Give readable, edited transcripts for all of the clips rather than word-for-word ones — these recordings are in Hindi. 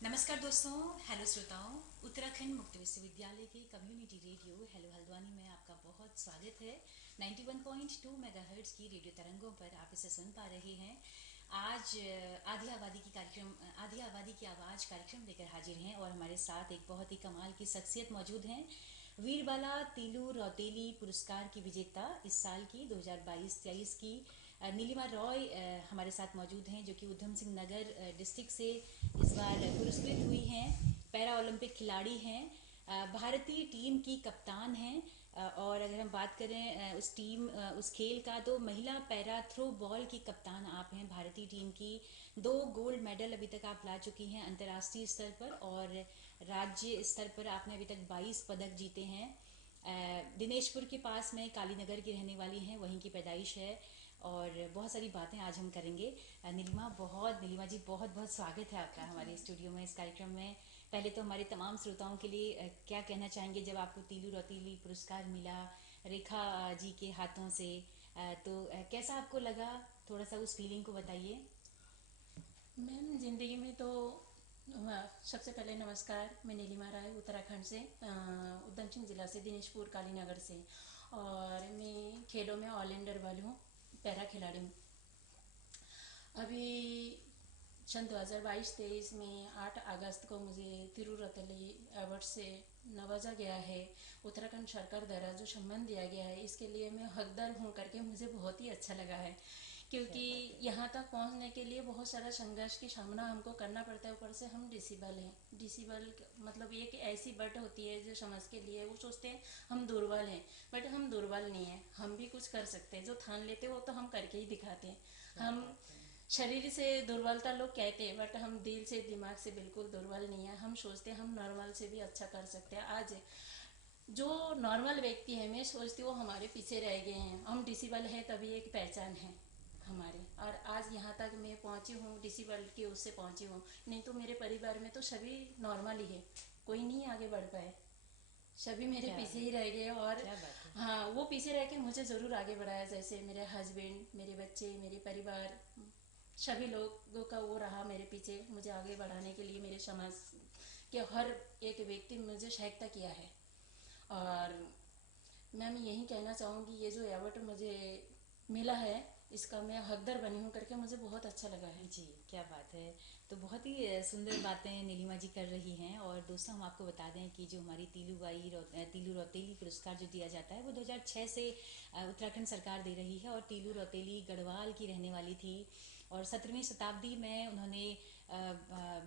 नमस्कार दोस्तों। हेलो श्रोताओं। उत्तराखंड मुक्त विश्वविद्यालय के कम्युनिटी रेडियो हेलो हल्द्वानी में आपका बहुत स्वागत है। 91.2 मेगाहर्ट्ज की रेडियो तरंगों पर आप इसे सुन पा रहे हैं। आज आधी आबादी की आवाज़ कार्यक्रम लेकर हाजिर हैं और हमारे साथ एक बहुत ही कमाल की शख्सियत मौजूद हैं। वीरबाला तीलू रौतेली पुरस्कार की विजेता इस साल की 2022-23 की नीलिमा रॉय हमारे साथ मौजूद हैं, जो कि उधम सिंह नगर डिस्ट्रिक्ट से इस बार पुरस्कृत हुई हैं। पैरा ओलंपिक खिलाड़ी हैं, भारतीय टीम की कप्तान हैं। और अगर हम बात करें उस खेल का, तो महिला पैरा थ्रो बॉल की कप्तान आप हैं भारतीय टीम की। 2 गोल्ड मेडल अभी तक आप ला चुकी हैं अंतर्राष्ट्रीय स्तर पर, और राज्य स्तर पर आपने अभी तक 22 पदक जीते हैं। दिनेशपुर के पास में कालीनगर की रहने वाली हैं, वहीं की पैदाइश है। और बहुत सारी बातें आज हम करेंगे। नीलिमा जी, बहुत बहुत स्वागत है आपका हमारे स्टूडियो में, इस कार्यक्रम में। पहले तो हमारे तमाम श्रोताओं के लिए क्या कहना चाहेंगे जब आपको तीलू रौतीली पुरस्कार मिला रेखा जी के हाथों से? तो कैसा आपको लगा? थोड़ा सा उस फीलिंग को बताइए। मैम, ज़िंदगी में तो सबसे पहले नमस्कार। मैं नीलिमा राय उत्तराखंड से, उधम सिंह जिला से, दिनेशपुर कालीनगर से। और मैं खेलों में ऑलराउंडर वाली हूँ, पैरा खिलाड़ी हूँ। अभी सन 2022-23 में 8 अगस्त को मुझे तिरुरतली अवार्ड से नवाजा गया है। उत्तराखंड सरकार द्वारा जो सम्मान दिया गया है, इसके लिए मैं हकदार हूँ करके मुझे बहुत ही अच्छा लगा है। क्या क्योंकि बात है। यहाँ तक पहुँचने के लिए बहुत सारा संघर्ष की सामना हमको करना पड़ता है। ऊपर से हम डिसेबल हैं। डिसेबल मतलब एक ऐसी बट होती है जो समझ के लिए वो सोचते हैं हम दुर्बल हैं, बट हम दुर्बल नहीं हैं। हम भी कुछ कर सकते हैं। जो ठान लेते हैं वो तो हम करके ही दिखाते हैं। क्या हम बात है। शरीर से दुर्बलता लोग कहते हैं, बट हम दिल से दिमाग से बिल्कुल दुर्बल नहीं है। हम सोचते हैं हम नॉर्मल से भी अच्छा कर सकते हैं। आज जो नॉर्मल व्यक्ति है, मैं सोचती हूँ वो हमारे पीछे रह गए हैं। हम डिसेबल हैं तभी एक पहचान है हमारे। और आज यहाँ तक मैं पहुँची हूँ डिसेबल की उससे पहुँची हूँ। नहीं तो मेरे परिवार में तो सभी नॉर्मल ही है, कोई नहीं आगे बढ़ पाए। सभी मेरे क्या पीछे ही रह गए। और क्या बात है। हाँ, वो पीछे रह के मुझे ज़रूर आगे बढ़ाया। जैसे मेरे हस्बैंड, मेरे बच्चे, मेरे परिवार, सभी लोगों का वो रहा मेरे पीछे मुझे आगे बढ़ाने के लिए। मेरे समाज के हर एक व्यक्ति मुझे सहायता किया है। और मैं यही कहना चाहूँगी, ये जो अवार्ड मुझे मिला है, इसका मैं हकदार बनी हूँ करके मुझे बहुत अच्छा लगा है। जी, क्या बात है। तो बहुत ही सुंदर बातें नीलिमा जी कर रही हैं। और दोस्तों, हम आपको बता दें कि जो हमारी तीलू रौतेली पुरस्कार जो दिया जाता है, वो 2006 से उत्तराखंड सरकार दे रही है। और तीलू रौतेली गढ़वाल की रहने वाली थी, और 17वीं शताब्दी में उन्होंने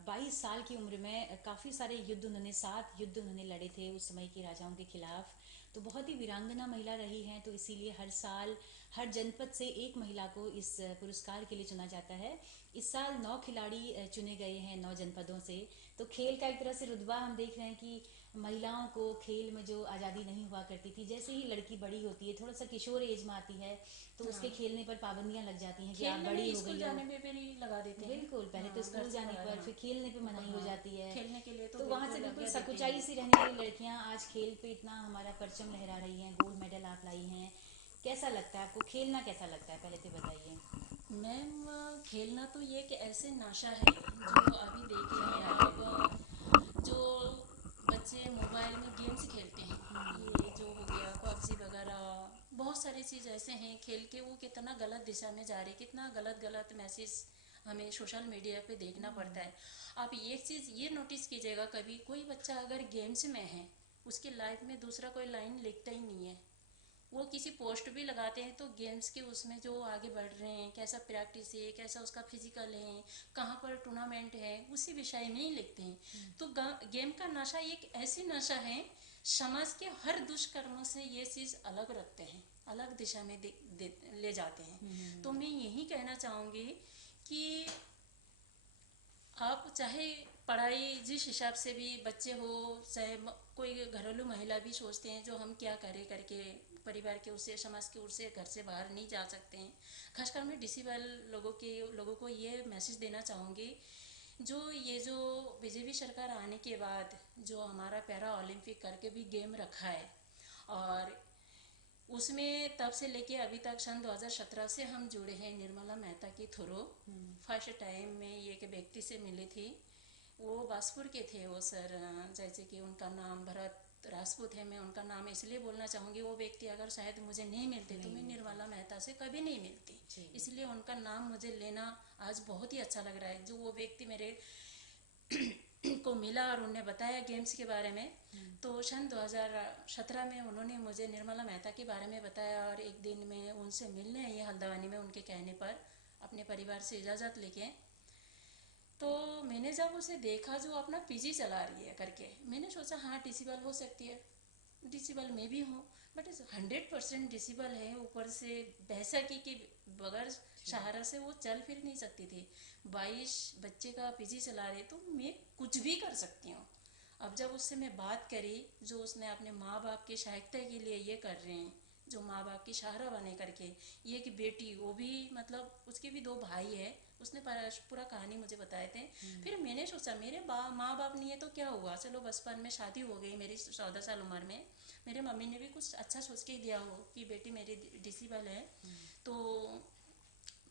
22 साल की उम्र में काफ़ी सारे युद्ध, उन्होंने 7 युद्ध उन्होंने लड़े थे उस समय के राजाओं के खिलाफ। तो बहुत ही वीरांगना महिला रही हैं, तो इसीलिए हर साल हर जनपद से एक महिला को इस पुरस्कार के लिए चुना जाता है। इस साल 9 खिलाड़ी चुने गए हैं 9 जनपदों से। तो खेल का एक तरह से रुतबा हम देख रहे हैं कि महिलाओं को खेल में जो आज़ादी नहीं हुआ करती थी, जैसे ही लड़की बड़ी होती है, थोड़ा सा किशोर एज में आती है, तो उसके हाँ, खेलने पर पाबंदियां लग जाती हैं कि आप खेलने बड़ी में हो स्कूल गई हो। जाने में भी लगा देते हैं। बिल्कुल, पहले तो हाँ, घर स्कूल से जाने बाहर, पर, हाँ। फिर खेलने पे मनाही हो हाँ, जाती है। खेलने के लिए तो तो वहां से बिल्कुल बिल्कुल आज्ञा देते ही सकुचाई नहीं। सी रहने वाली लड़कियां आज खेल पे इतना हमारा परचम लहरा रही हैं, गोल्ड मेडल आप लाई हैं। कैसा लगता है आपको? खेलना कैसा लगता है, पहले तो बताइए। मैम, खेलना तो ये एक ऐसे नशा है जो अभी देख रहे हैं आप। जो बच्चे मोबाइल में गेम्स खेलते हैं, ये जो हो गया पबजी वगैरह, बहुत सारी चीज़ ऐसे हैं खेल के वो कितना गलत दिशा में जा रही, कितना गलत गलत मैसेज हमें सोशल मीडिया पे देखना पड़ता है। आप एक चीज़ ये नोटिस कीजिएगा, कभी कोई बच्चा अगर गेम्स में है, उसकी लाइफ में दूसरा कोई लाइन लिखता ही नहीं है। वो किसी पोस्ट भी लगाते हैं तो गेम्स के उसमें जो आगे बढ़ रहे हैं, कैसा प्रैक्टिस है, कैसा उसका फिजिकल है, कहाँ पर टूर्नामेंट है, उसी विषय में ही लिखते हैं। तो गेम का नशा एक ऐसी नशा है, समाज के हर दुष्कर्मों से ये चीज़ अलग रखते हैं, अलग दिशा में ले जाते हैं। तो मैं यही कहना चाहूँगी कि आप चाहे पढ़ाई जिस हिसाब से भी बच्चे हो, चाहे कोई घरेलू महिला भी सोचते हैं जो हम क्या करें करके, परिवार के उससे, समाज के उससे, घर से बाहर नहीं जा सकते हैं। खासकर मैं डिसेबल लोगों को ये मैसेज देना चाहूँगी। जो ये जो बीजेपी सरकार आने के बाद जो हमारा पैरा ओलंपिक करके भी गेम रखा है, और उसमें तब से लेके अभी तक सन 2017 से हम जुड़े हैं निर्मला मेहता के थ्रू। फर्स्ट टाइम मैं एक व्यक्ति से मिली थी, वो बासपुर के थे वो सर। जैसे कि उनका नाम भरत राजपूत है। मैं उनका नाम इसलिए बोलना चाहूँगी, वो व्यक्ति अगर शायद मुझे नहीं मिलते तो मैं निर्मला मेहता से कभी नहीं मिलती। जी। इसलिए उनका नाम मुझे लेना आज बहुत ही अच्छा लग रहा है। जो वो व्यक्ति मेरे को मिला और उन्हें बताया गेम्स के बारे में, तो सन 2017 में उन्होंने मुझे निर्मला मेहता के बारे में बताया। और एक दिन मैं उनसे मिलने आई हल्द्वानी में उनके कहने पर, अपने परिवार से इजाज़त लेके। तो मैंने जब उसे देखा जो अपना पीजी चला रही है करके, मैंने सोचा हाँ डिसेबल हो सकती है, डिसेबल मैं भी हूँ। बट 100% डिसेबल है, ऊपर से बैसाखी के बगैर सहारा से वो चल फिर नहीं सकती थी। 22 बच्चे का पीजी चला रहे, तो मैं कुछ भी कर सकती हूँ। अब जब उससे मैं बात करी, जो उसने अपने माँ बाप की सहायता के लिए ये कर रहे हैं, जो माँ बाप की सहारा बने करके, ये कि बेटी वो भी मतलब उसके भी 2 भाई है, उसने पूरा कहानी मुझे बताए थे। फिर मैंने सोचा मेरे माँ बाप नहीं है तो क्या हुआ, चलो बचपन में शादी हो गई मेरी 14 साल उम्र में। मेरे मम्मी ने भी कुछ अच्छा सोच के ही दिया हो कि बेटी मेरी डिसेबल है, तो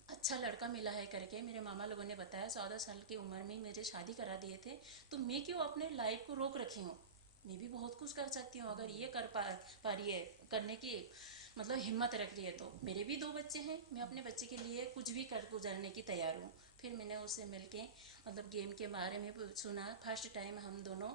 अच्छा लड़का मिला है करके मेरे मामा लोगों ने बताया। 14 साल की उम्र में ही मेरे शादी करा दिए थे। तो मैं क्यों अपने लाइफ को रोक रखी हूँ, मैं भी बहुत कुछ कर सकती हूँ अगर ये कर पा रही है, करने की मतलब हिम्मत रख रही है। तो मेरे भी 2 बच्चे हैं, मैं अपने बच्चे के लिए कुछ भी कर गुजरने की तैयार हूँ। फिर मैंने उससे मिलके मतलब गेम के बारे में सुना। फर्स्ट टाइम हम दोनों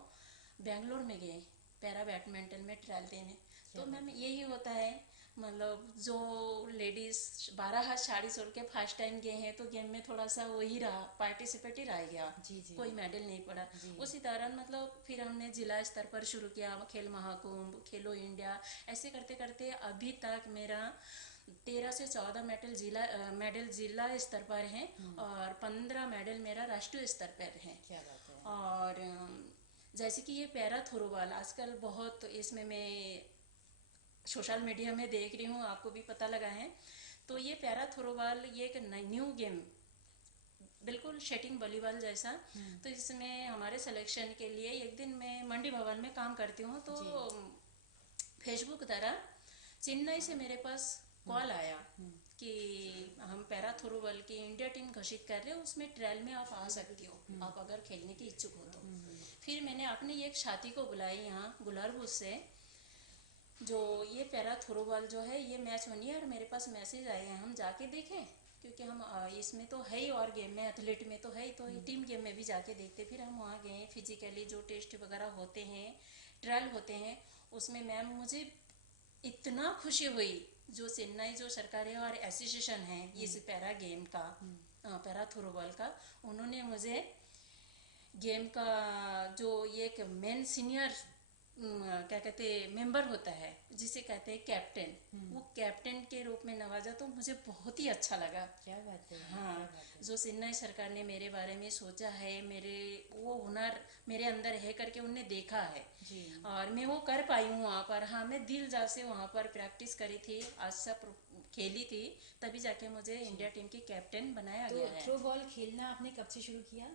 बेंगलोर में गए पैरा बैडमिंटन में ट्रायल देने। तो मैम यही होता है, मतलब जो लेडीज 12 हाथ साड़ी छोड़ के फर्स्ट टाइम गए हैं, तो गेम में थोड़ा सा वही रहा, पार्टिसिपेट ही रह गया। जी जी कोई मेडल नहीं पड़ा। जी। उसी दौरान मतलब फिर हमने जिला स्तर पर शुरू किया, खेल महाकुंभ, खेलो इंडिया, ऐसे करते करते अभी तक मेरा 13 से 14 मेडल जिला स्तर पर हैं, और 15 मेडल मेरा राष्ट्रीय स्तर पर है। क्या बात है। और जैसे कि ये पैरा थ्रोबॉल आजकल बहुत, इसमें मैं सोशल मीडिया में देख रही हूँ, आपको भी पता लगा है। तो ये पैरा थ्रोबॉल ये एक न्यू गेम, बिल्कुल शटिंग वॉलीबॉल जैसा। तो इसमें हमारे सिलेक्शन के लिए एक दिन मैं मंडी भवन में काम करती हूँ, तो जी। फेसबुक द्वारा चेन्नई से मेरे पास कॉल आया कि हम पैरा थ्रोबॉल की इंडिया टीम घोषित कर रहे हो, उसमें ट्रायल में आप आ सकती हो, आप अगर खेलने की इच्छुक हो तो। फिर मैंने अपने एक साथी को बुलाई यहाँ गुलारबूज से, जो ये पैरा थ्रोबॉल जो है ये मैच होनी है और मेरे पास मैसेज आए हैं, हम जाके देखें, क्योंकि हम इसमें तो है ही और गेम में एथलीट में तो है ही, तो ये टीम गेम में भी जाके देखते। फिर हम वहाँ गए, फिजिकली जो टेस्ट वगैरह होते हैं, ट्रायल होते हैं, उसमें मैम मुझे इतना खुशी हुई, जो चेन्नई जो सरकार है और एसोसिएशन है इस पैरा गेम का, पैरा थ्रोबॉल का, उन्होंने मुझे गेम का जो ये एक मेन सीनियर क्या कहते मेंबर होता है, जिसे कहते हैं कैप्टन, वो कैप्टन के रूप में नवाजा, तो मुझे बहुत ही अच्छा लगा। क्या बात है। हाँ, क्या बात है। जो चेन्नई सरकार ने मेरे बारे में सोचा है, मेरे वो हुनर मेरे अंदर है करके उनने देखा है, जी। और मैं वो कर पाई हूँ वहाँ पर। हाँ, मैं दिल जा से वहाँ पर प्रैक्टिस करी थी, अच्छा खेली थी, तभी जाके मुझे इंडिया टीम की कैप्टन बनाया तो गया है। थ्रो बॉल खेलना आपने कब से शुरू किया?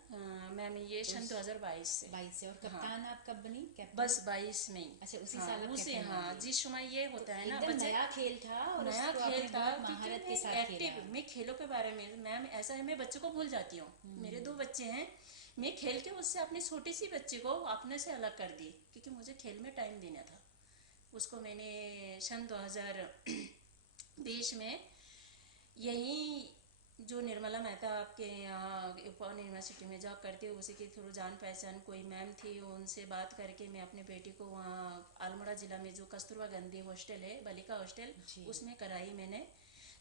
मैम ये सन 2022 से। 22 से। और हाँ, कप्तान आप कब बनी? कैप्टन? बस 22 में ही। अच्छा, उसी हाँ, साल आप उसे कैप्टन हाँ, बन गई। जिस समय ये होता है ना एकदम बच्चे, नया खेल था और नया उसको खेल आपने था, बहुत क्योंकि महारत मैं के साथ खेला। एक्टिव, मैं खेलों के बारे में मैम ऐसा है, मैं बच्चों को भूल जाती हूँ। मेरे 2 बच्चे हैं, मैं खेल के उससे अपनी छोटी सी बच्ची को अपने से अलग कर दी, क्योंकि मुझे खेल में टाइम देना था। उसको मैंने सन 2020 में यही, जो निर्मला मेहता आपके यहाँ उपवन यूनिवर्सिटी में जॉब करती है, उसी के थ्रू जान पहचान कोई मैम थी, उनसे बात करके मैं अपने बेटी को वहाँ अल्मोड़ा ज़िला में जो कस्तूरबा गांधी हॉस्टल है, बालिका हॉस्टल, जी। उसमें कराई मैंने।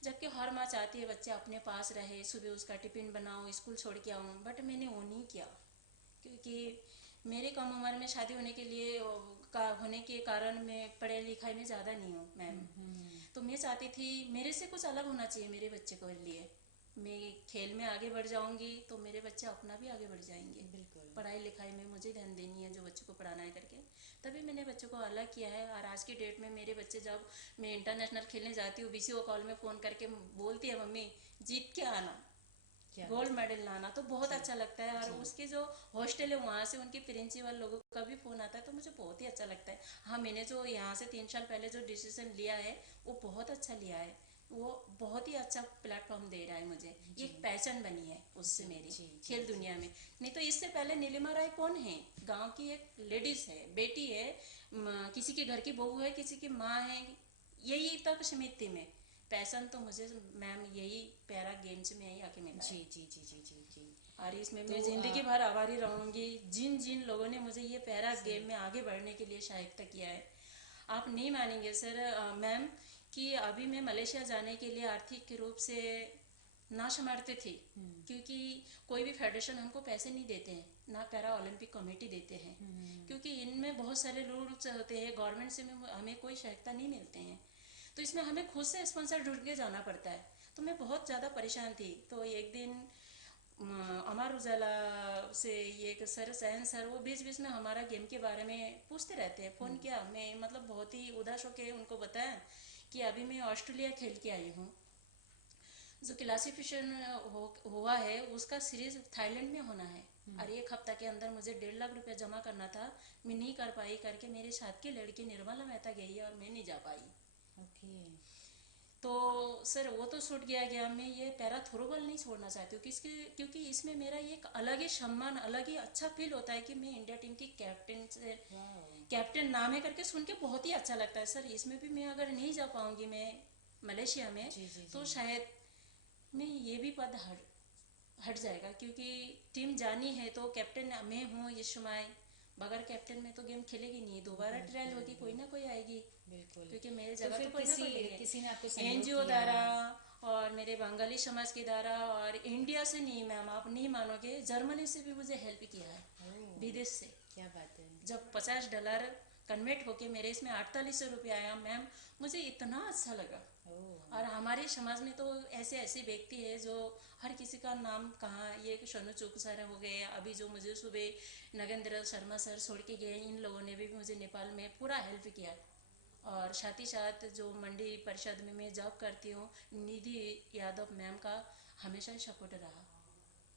जबकि हर माँ चाहती है बच्चे अपने पास रहे, सुबह उसका टिफ़िन बनाओ, स्कूल छोड़ के आऊँ, बट मैंने वो नहीं किया, क्योंकि मेरे कम उम्र में शादी होने के लिए होने के कारण मैं पढ़ाई लिखाई में ज़्यादा नहीं हूँ मैम। तो मैं चाहती थी मेरे से कुछ अलग होना चाहिए मेरे बच्चे को लिए। मैं खेल में आगे बढ़ जाऊंगी तो मेरे बच्चे अपना भी आगे बढ़ जाएंगे। बिल्कुल। पढ़ाई लिखाई में मुझे ध्यान देनी है, जो बच्चों को पढ़ाना है करके, तभी मैंने बच्चों को अलग किया है। और आज की डेट में मेरे बच्चे, जब मैं इंटरनेशनल खेलने जाती हूँ, बीसीओ कॉल में फ़ोन करके बोलती है मम्मी जीत के आना, क्या गोल्ड मेडल लाना, तो बहुत जी। अच्छा लगता है। और जी। उसके जो हॉस्टल है वहाँ से उनके प्रिंसिपल लोगों का भी फ़ोन आता है, तो मुझे बहुत ही अच्छा लगता है। हाँ, मैंने जो यहाँ से 3 साल पहले जो डिसीजन लिया है वो बहुत अच्छा लिया है। वो बहुत ही अच्छा प्लेटफॉर्म दे रहा है मुझे। जी एक पहचान बनी है उससे जी मेरी जी जी खेल जी दुनिया में। नहीं तो इससे पहले नीलिमा राय कौन है? गांव की एक लेडीज है, बेटी है, किसी के घर की बहू है, किसी की माँ है, यही तक सीमित थी मैं। पैशन तो मुझे मैम यही पैरा गेम्स में ही आके मिला है। जी जी जी जी जी जी। और इसमें तो मैं जिंदगी भर आभारी रहूंगी जिन जिन लोगों ने मुझे ये पैरा सही। गेम में आगे बढ़ने के लिए सहायता किया है। आप नहीं मानेंगे सर मैम कि अभी मैं मलेशिया जाने के लिए आर्थिक रूप से ना समर्थते थे, हम्म क्योंकि कोई भी फेडरेशन हमको पैसे नहीं देते हैं, ना पैरा ओलंपिक कमेटी देते हैं, हम्म क्योंकि इनमें बहुत सारे रूल्स होते हैं, गवर्नमेंट से हमें कोई सहायता नहीं मिलते हैं। तो इसमें हमें खुद से स्पॉन्सर ढूंढ के जाना पड़ता है। तो मैं बहुत ज़्यादा परेशान थी। तो एक दिन अमर उजाला से ये एक सर सैन सर वो बीच बीच में हमारा गेम के बारे में पूछते रहते हैं। फ़ोन किया, मैं मतलब बहुत ही उदास होकर उनको बताया कि अभी मैं ऑस्ट्रेलिया खेल के आई हूँ, जो क्लासिफिकेशन हुआ है उसका सीरीज थाईलैंड में होना है, और एक हफ्ता के अंदर मुझे 1.5 लाख रुपया जमा करना था। मैं नहीं कर पाई करके मेरे साथ की लड़की निर्मला मेहता गई है और मैं नहीं जा पाई। ओके। तो सर वो तो छूट गया। मैं ये पैरा थ्रोबॉल नहीं छोड़ना चाहती हूँ, क्योंकि इसमें मेरा एक अलग ही सम्मान, अलग ही अच्छा फील होता है कि मैं इंडिया टीम की कैप्टन से, वाह। कैप्टन नाम है करके सुन के बहुत ही अच्छा लगता है सर। इसमें भी मैं अगर नहीं जा पाऊंगी मैं मलेशिया में, जी जी तो जी। शायद मैं ये भी पद हट हट जाएगा, क्योंकि टीम जानी है तो कैप्टन मैं हूँ यशुमाई। बगैर कैप्टन में तो गेम खेलेगी नहीं, दोबारा ट्रायल बिल्कुल होगी, कोई ना कोई आएगी, बिल्कुल। क्योंकि मेरे तो जगह तो फिर कोई ना किसी कोई लेंगे। किसी ने आपको सहयोग एनजीओ किया? द्वारा और मेरे बंगाली समाज के द्वारा, और इंडिया से नहीं मैम, आप नहीं मानोगे, जर्मनी से भी मुझे हेल्प किया है, ओह, विदेश से। क्या बात है। जब $50 कन्वर्ट होके मेरे इसमें 4800 रुपये आया मैम, मुझे इतना अच्छा लगा। ओह। और हमारे समाज में तो ऐसे ऐसे व्यक्ति है जो हर किसी का नाम कहाँ, ये सोनू चूक सर हो गए, अभी जो मुझे सुबह नगेंद्र शर्मा सर छोड़ के गए, इन लोगों ने भी मुझे नेपाल में पूरा हेल्प किया। और साथ ही साथ जो मंडी परिषद में मैं जॉब करती हूँ, निधि यादव मैम का हमेशा ही सपोर्ट रहा।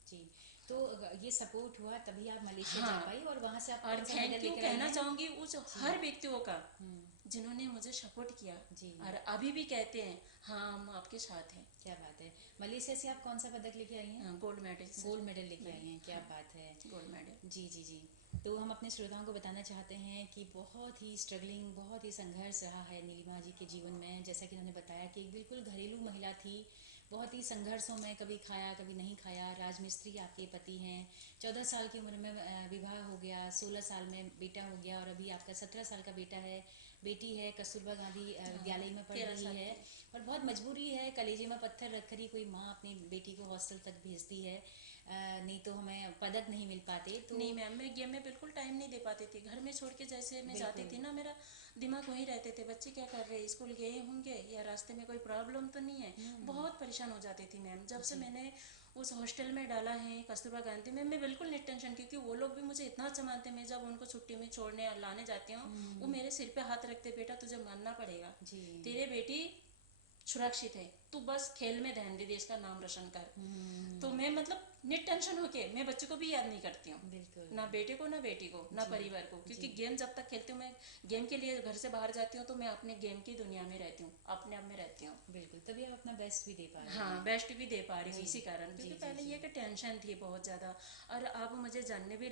जी। तो ये सपोर्ट हुआ तभी आप मलेशिया जा हाँ, पाई, और वहाँ से आप और कौन सा मेडल थैंक यू लेकर आई कहना हैं? चाहूँगी उस जी। हर व्यक्तियों का हम्म। जिन्होंने मुझे सपोर्ट किया, जी। और अभी भी कहते हैं हाँ हम आपके साथ हैं। क्या बात है। मलेशिया से आप कौन सा पदक लेके आई हैं? Gold medal sir. Gold medal लेके आई हैं, क्या हाँ, बात है। Gold medal. जी जी जी। तो हम अपने श्रोताओं को बताना चाहते हैं कि बहुत ही स्ट्रगलिंग, बहुत ही संघर्ष रहा है नीलिमा जी के जीवन में। जैसा कि उन्होंने बताया कि एक बिल्कुल घरेलू महिला थी, बहुत ही संघर्षों में, कभी खाया कभी नहीं खाया। राजमिस्त्री आपके पति हैं। 14 साल की उम्र में विवाह हो गया, 16 साल में बेटा हो गया, और अभी आपका 17 साल का बेटा है। बेटी है, कस्तूरबा गांधी विद्यालय में पढ़ 13 रही साल है। की। और बहुत मजबूरी है, कलेजे में पत्थर रखकर ही कोई माँ अपनी बेटी को हॉस्टल तक भेजती है, नहीं तो हमें पदक नहीं मिल पाते। तो नहीं मैम, मैं गेम में बिल्कुल टाइम नहीं दे पाती थी। घर में छोड़ के जैसे मैं जाती बिल्कुल। थी ना, मेरा दिमाग वहीं रहते थे, बच्चे क्या कर रहे हैं, स्कूल गए होंगे या रास्ते में कोई प्रॉब्लम तो नहीं है। बहुत परेशान हो जाती थी मैम। जब से जी। मैंने उस हॉस्टल में डाला है कस्तूरबा गांधी में, मैं बिल्कुल नहीं टेंशन, क्योंकि वो लोग भी मुझे इतना अच्छा मानते हैं। मैं जब उनको छुट्टी में छोड़ने और लाने जाती हूँ, वो मेरे सिर पे हाथ रखते, बेटा तुझे मानना पड़ेगा, जी। तेरे बेटी सुरक्षित है, तू बस खेल में ध्यान दे, देश का नाम रोशन कर। तो मैं मतलब निट टेंशन होके मैं बच्चे को भी याद नहीं करती हूँ, बिल्कुल। ना बेटे को ना बेटी को ना जी परिवार को, क्योंकि जी। गेम जब तक खेलती हूँ मैं, गेम के लिए घर से बाहर जाती हूँ तो मैं अपने गेम की दुनिया में रहती हूँ, अपने आप में रहती हूँ। बिल्कुल, तभी आप अपना बेस्ट भी दे पा रही हाँ, हैं। बेस्ट भी दे पा रही हूँ जी इसी कारण, जी क्योंकि जी पहले जी। ये कि टेंशन थी बहुत ज़्यादा। और अब मुझे जानने भी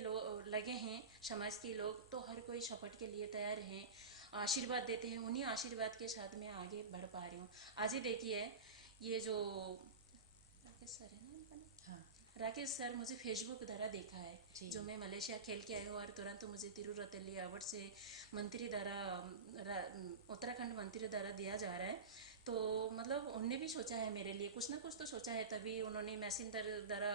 लगे हैं समाज के लोग, तो हर कोई सपोर्ट के लिए तैयार हैं, आशीर्वाद देते हैं। उन्हीं आशीर्वाद के साथ मैं आगे बढ़ पा रही हूँ। आज ही देखिए, ये जो राकेश सर है ना इनका नाम? हाँ। राकेश सर मुझे फेसबुक द्वारा देखा है, जी। जो मैं मलेशिया खेल के आई हूँ, और तुरंत मुझे तिरुरतली अवार्ड से मंत्री द्वारा उत्तराखंड मंत्री द्वारा दिया जा रहा है। तो मतलब उनने भी सोचा है मेरे लिए, कुछ ना कुछ तो सोचा है, तभी उन्होंने मैसेंजर द्वारा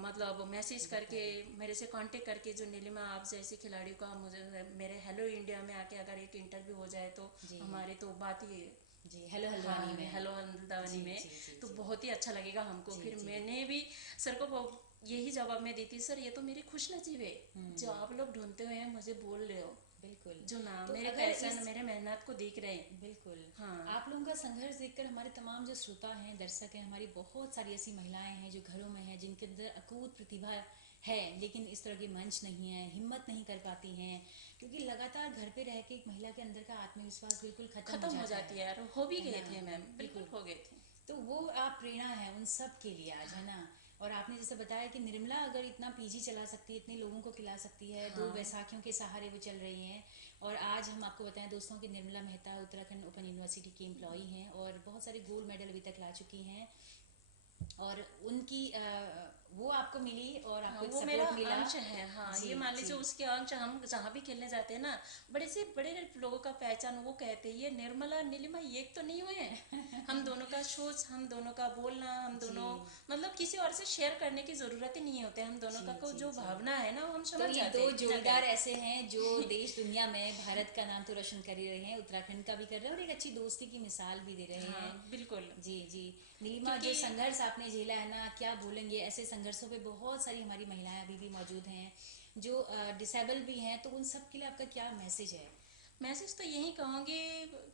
मतलब मैसेज करके बताइए। मेरे से कांटेक्ट करके, जो नीलिमा आप जैसे खिलाड़ियों का मुझे मेरे हेलो इंडिया में आके अगर एक इंटरव्यू हो जाए तो जी हमारी तो बात ही। जी। हेलो हाँ, हल्द्वानी में। हेलो हल्द्वानी जी में, जी जी तो जी बहुत ही अच्छा लगेगा हमको। जी फिर जी। मैंने भी सर को यही जवाब में दी थी, सर ये तो मेरी खुश नसीब है जो आप लोग ढूंढते हुए मुझे बोल रहे हो। बिल्कुल। जो ना तो मेरे अगर पैशन इस मेरे मेहनत को देख रहे हैं। बिल्कुल, हाँ आप लोगों का संघर्ष देखकर हमारे तमाम जो श्रोता हैं, दर्शक हैं, हमारी बहुत सारी ऐसी महिलाएं हैं जो घरों में हैं, जिनके अंदर अकूत प्रतिभा है, लेकिन इस तरह के मंच नहीं है, हिम्मत नहीं कर पाती हैं, क्योंकि लगातार घर पे रह के एक महिला के अंदर का आत्मविश्वास बिल्कुल खत्म हो खत्म हो जाता जाती है यार, हो भी है गए ना? थे मैम, बिल्कुल बिल्कुल। हो गए थे। तो वो आप प्रेरणा है उन सब के लिए आज, है ना? और आपने जैसे बताया कि निर्मला अगर इतना पीजी चला सकती है, इतने लोगों को खिला सकती है, दो हाँ बैसाखियों के सहारे वो चल रही हैं। और आज हम आपको बताएं दोस्तों कि निर्मला मेहता उत्तराखंड ओपन यूनिवर्सिटी की एम्प्लॉई हैं और बहुत सारे गोल्ड मेडल अभी तक ला चुकी हैं। और उनकी वो आपको मिली और हाँ, आपको एक वो मेरा सपोर्ट मिला। अंश है। हाँ, जी ये मान जी लीजिए उसके अंश, हम जहाँ भी खेलने जाते हैं ना, बड़े से बड़े लोगों का पहचान, वो कहते हैं ये निर्मला नीलिमा एक तो नहीं हुए हैं। हम दोनों का सोच, हम दोनों का बोलना, हम जी दोनों मतलब किसी और से शेयर करने की जरूरत ही नहीं होते। हम दोनों जी का को जी जो जी। भावना है ना, वो हम तो समझ ये जाते दो हैं कहीं ना जोड़ीदार ऐसे हैं जो कहीं। देश दुनिया में भारत का नाम तो रोशन कर ही रहे हैं, उत्तराखंड का भी कर रहे हैं और एक अच्छी दोस्ती की मिसाल भी दे रहे हाँ हैं। बिल्कुल। जी जी। नीलिमा, क्योंकि जो संघर्ष आपने झेला है ना, क्या बोलेंगे? ऐसे संघर्षों पे बहुत सारी हमारी महिलाएं अभी भी मौजूद हैं जो डिसेबल भी हैं, तो उन सब के लिए आपका क्या मैसेज है? मैसेज तो यही कहूँगी,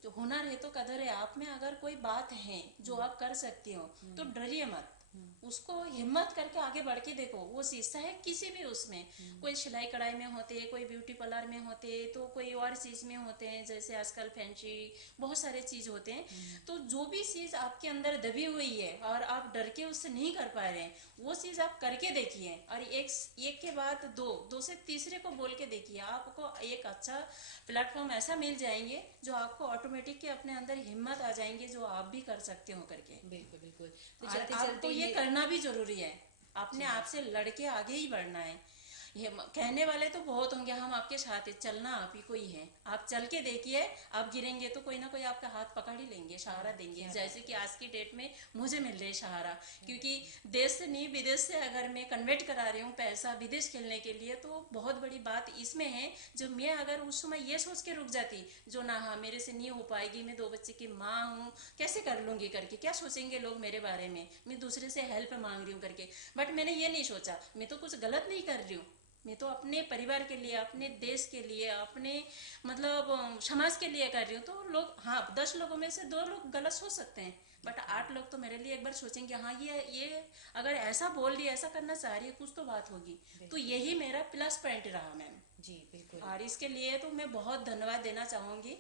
जो हुनर है तो कदर है। आप में अगर कोई बात है जो आप कर सकती हो, तो हम्म डरिए मत। हम्म उसको हिम्मत करके आगे बढ़ के देखो। वो चीज है किसी भी उसमें, हम्म कोई सिलाई कढ़ाई में होते, कोई ब्यूटी पार्लर में होते, तो कोई और चीज में होते हैं, जैसे आजकल फैंसी बहुत सारे चीज होते हैं। हम्म, तो जो भी चीज आपके अंदर दबी हुई है और आप डर के उससे नहीं कर पा रहे हैं, वो चीज आप करके देखिए। और एक के बाद दो, दो से तीसरे को बोल के देखिए। आपको एक अच्छा प्लेटफॉर्म ऐसा मिल जाएंगे जो आपको ऑटोमेटिक के अपने अंदर हिम्मत आ जाएंगे, जो आप भी कर सकते हो करके। बिल्कुल बिल्कुल। तो और चलते आपको चलते ये करना भी जरूरी है। अपने जी आप से लड़के आगे ही बढ़ना है। ये कहने वाले तो बहुत होंगे, हम आपके साथ है, चलना आप ही को ही है। आप चल के देखिए, आप गिरेंगे तो कोई ना कोई आपका हाथ पकड़ ही लेंगे, सहारा देंगे, क्या जैसे बात कि है, आज की डेट में मुझे मिल रही है सहारा। क्या क्योंकि बात है। देश से नहीं, विदेश से अगर मैं कन्वर्ट करा रही हूँ पैसा विदेश खेलने के लिए, तो बहुत बड़ी बात इसमें है। जो मैं अगर उस समय ये सोच के रुक जाती, जो ना हाँ मेरे से नहीं हो पाएगी, मैं दो बच्चे की माँ हूँ, कैसे कर लूंगी करके, क्या सोचेंगे लोग मेरे बारे में, मैं दूसरे से हेल्प मांग रही हूँ करके। बट मैंने ये नहीं सोचा, मैं तो कुछ गलत नहीं कर रही हूँ। मैं तो अपने परिवार के लिए, अपने देश के लिए, अपने मतलब समाज के लिए कर रही हूँ। तो लोग, हाँ 10 लोगों में से 2 लोग गलत सोच सकते हैं, बट 8 लोग तो मेरे लिए एक बार सोचेंगे, हाँ ये अगर ऐसा बोल रही है, ऐसा करना चाह रही है, कुछ तो बात होगी। तो बिल्कुल यही मेरा प्लस पॉइंट रहा मैम। जी बिल्कुल। और इसके लिए तो मैं बहुत धन्यवाद देना चाहूंगी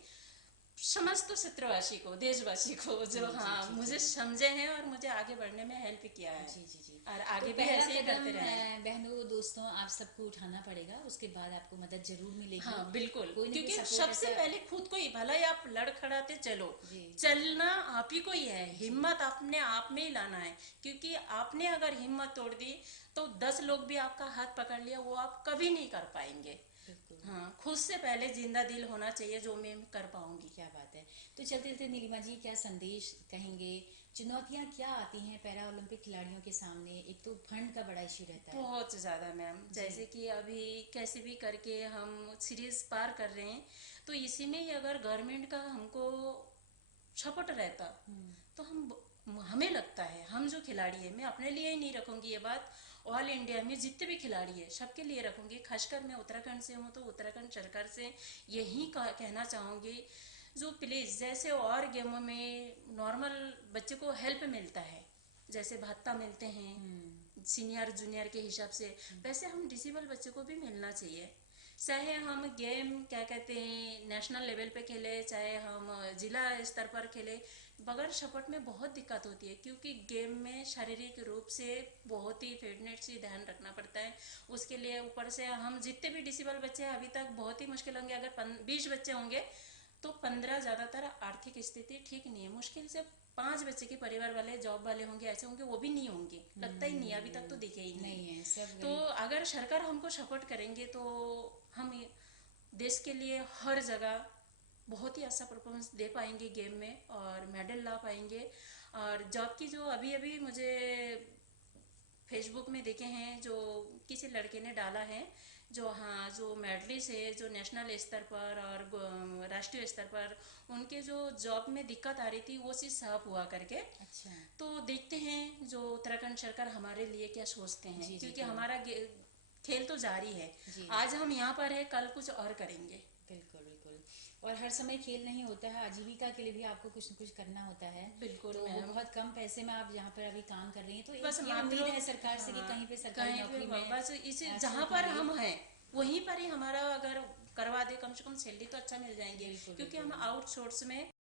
समस्त क्षेत्रवासी को, देशवासी को, जी जो जी हाँ जी जी मुझे समझे हैं और मुझे आगे बढ़ने में हेल्प किया है। जी जी जी। और तो आगे भी पहला ऐसे ही कदम करते रहना। बहनों दोस्तों आप सबको उठाना पड़ेगा, उसके बाद आपको मदद जरूर मिलेगी। हाँ बिल्कुल, कोई ना कोई क्योंकि सपोर्ट सबसे ऐसा। पहले खुद को ही, भला ही आप लड़खड़ाते चलो, जी चलना आप ही को ही है। जी हिम्मत अपने आप में ही लाना है। क्योंकि आपने अगर हिम्मत तोड़ दी, तो 10 लोग भी आपका हाथ पकड़ लिया, वो आप कभी नहीं कर पाएंगे। बिल्कुल। हाँ, खुद से पहले जिंदा दिल होना चाहिए, जो मैं कर पाऊंगी। क्या बात है। तो चलते चलते नीलिमा जी, क्या संदेश कहेंगे? चुनौतियाँ क्या आती हैं पैरा ओलंपिक खिलाड़ियों के सामने? एक तो फंड का बड़ा इश्यू रहता है। बहुत ज़्यादा मैम, जी जैसे कि अभी कैसे भी करके हम सीरीज पार कर रहे हैं, तो इसी में ही अगर गवर्नमेंट का हमको सपोर्ट रहता, हम्म तो हमें लगता है, हम जो खिलाड़ी है, मैं अपने लिए ही नहीं रखूंगी ये बात, ऑल इंडिया में जितने भी खिलाड़ी है सबके लिए रखूंगी। खासकर मैं उत्तराखंड से हूँ, तो उत्तराखंड सरकार से यही कहना चाहूँगी, जो प्लीज़, जैसे और गेमों में नॉर्मल बच्चे को हेल्प मिलता है, जैसे भत्ता मिलते हैं हम्म सीनियर जूनियर के हिसाब से, वैसे हम डिसेबल बच्चे को भी मिलना चाहिए। चाहे हम गेम क्या कहते हैं नेशनल लेवल पे खेले, चाहे हम जिला स्तर पर खेले, बगैर सपोर्ट में बहुत दिक्कत होती है। क्योंकि गेम में शारीरिक रूप से बहुत ही फिटनेस से ध्यान रखना पड़ता है। उसके लिए ऊपर से हम जितने भी डिसेबल बच्चे हैं, अभी तक बहुत ही मुश्किल होंगे। अगर 20 बच्चे होंगे, तो 15 ज़्यादातर आर्थिक स्थिति ठीक नहीं है, मुश्किल से 5 बच्चे के परिवार वाले जॉब वाले होंगे, ऐसे होंगे, वो भी नहीं होंगे, लगता ही नहीं है, अभी तक तो दिखे ही नहीं। नहीं है, सब तो गरीब। अगर सरकार हमको सपोर्ट करेंगे, तो हम देश के लिए हर जगह बहुत ही अच्छा परफॉर्मेंस दे पाएंगे गेम में, और मेडल ला पाएंगे। और जॉब की जो अभी अभी मुझे फेसबुक में देखे हैं, जो किसी लड़के ने डाला है, जो हाँ जो मेडलिस्ट है, जो नेशनल स्तर पर और राष्ट्रीय स्तर पर उनके जो जॉब में दिक्कत आ रही थी, वो चीज़ साफ हुआ करके। अच्छा। तो देखते हैं जो उत्तराखंड सरकार हमारे लिए क्या सोचते हैं, जी जी क्योंकि जी हमारा खेल तो जारी है। जी। आज हम यहाँ पर है, कल कुछ और करेंगे। बिल्कुल बिल्कुल। और हर समय खेल नहीं होता है, आजीविका के लिए भी आपको कुछ न कुछ करना होता है। बिल्कुल तो वो मैम। बहुत कम पैसे में आप जहाँ पर अभी काम कर रही हैं, तो बस एक ये मात्र, उम्मीद है सरकार से कि हाँ, कहीं पे सरकारी कहीं पे नौकरी में बस इसे जहाँ छूट पर मिले। हम हैं वहीं पर ही हमारा अगर करवा दे, कम से कम सैलरी तो अच्छा मिल जाएंगे। बिल्कुल क्योंकि हम बिल्कुल। आउटसोर्स में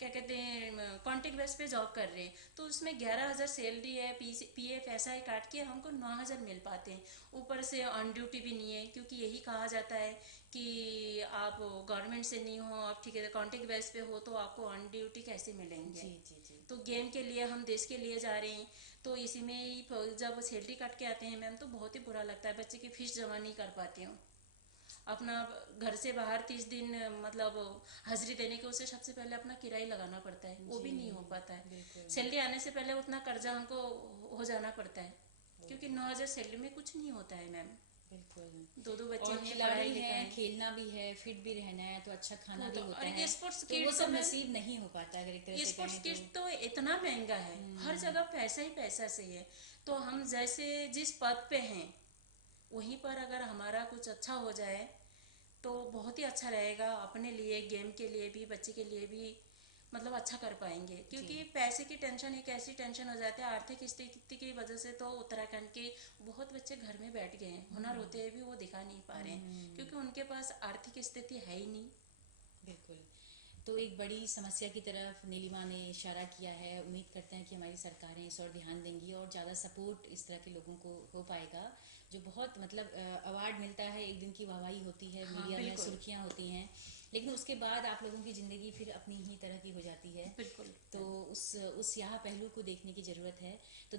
क्या कहते हैं कॉन्ट्रैक्ट बेस पे जॉब कर रहे हैं, तो उसमें 11,000 सैलरी है, पीएफ ऐसा ही काट के हमको 9,000 मिल पाते हैं। ऊपर से ऑन ड्यूटी भी नहीं है, क्योंकि यही कहा जाता है कि आप गवर्नमेंट से नहीं हो, आप ठीक है कॉन्ट्रैक्ट बेस पे हो, तो आपको ऑन ड्यूटी कैसे मिलेंगे। जी जी जी। तो गेम के लिए हम देश के लिए जा रहे हैं, तो इसी में ही जब सैलरी काट के आते हैं मैम, तो बहुत ही बुरा लगता है। बच्चे की फीस जमा नहीं कर पाती हूँ अपना, घर से बाहर 30 दिन मतलब हाजिरी देने के, उसे सबसे पहले अपना किराया लगाना पड़ता है, वो जी भी नहीं हो पाता है। बिल्कुल सैलरी आने से पहले उतना कर्जा हमको हो जाना पड़ता है, क्योंकि बिल्कुल 9,000 सैलरी में कुछ नहीं होता है मैम। बिल्कुल। दो दो बच्चे और हैं, खिलाड़ी पढ़ाई लिखाई। हैं, खेलना भी है, फिट भी रहना है, तो अच्छा खाना वो भी तो, होता और है। ये स्पोर्ट्स तो वो किट तो सब मैम, नसीब नहीं हो पाता अगर एक तरह ये से स्पोर्ट्स कहें तो। किट तो इतना महंगा है, हर जगह पैसा ही पैसा से है। तो हम जैसे जिस पद पे हैं वहीं पर अगर हमारा कुछ अच्छा हो जाए तो बहुत ही अच्छा रहेगा, अपने लिए, गेम के लिए भी, बच्चे के लिए भी, मतलब अच्छा कर पाएंगे। जी क्योंकि पैसे की टेंशन एक ऐसी टेंशन हो जाती है आर्थिक स्थिति की वजह से, तो उत्तराखंड के बहुत बच्चे घर में बैठ गए हैं, हुनर होते हुए भी वो दिखा नहीं पा रहे हैं, क्योंकि उनके पास आर्थिक स्थिति है ही नहीं। बिल्कुल। तो एक बड़ी समस्या की तरफ नीलिमा ने इशारा किया है। उम्मीद करते हैं कि हमारी सरकारें इस और ध्यान देंगी और ज़्यादा सपोर्ट इस तरह के लोगों को हो पाएगा। जो बहुत मतलब अवार्ड मिलता है, एक दिन की वाहवाही होती है, हाँ मीडिया में बिल्कुल। सुर्खियाँ होती हैं, लेकिन उसके बाद आप लोगों की ज़िंदगी फिर अपनी ही तरह की हो जाती है। बिल्कुल। तो उस स्याह पहलू को देखने की ज़रूरत है। तो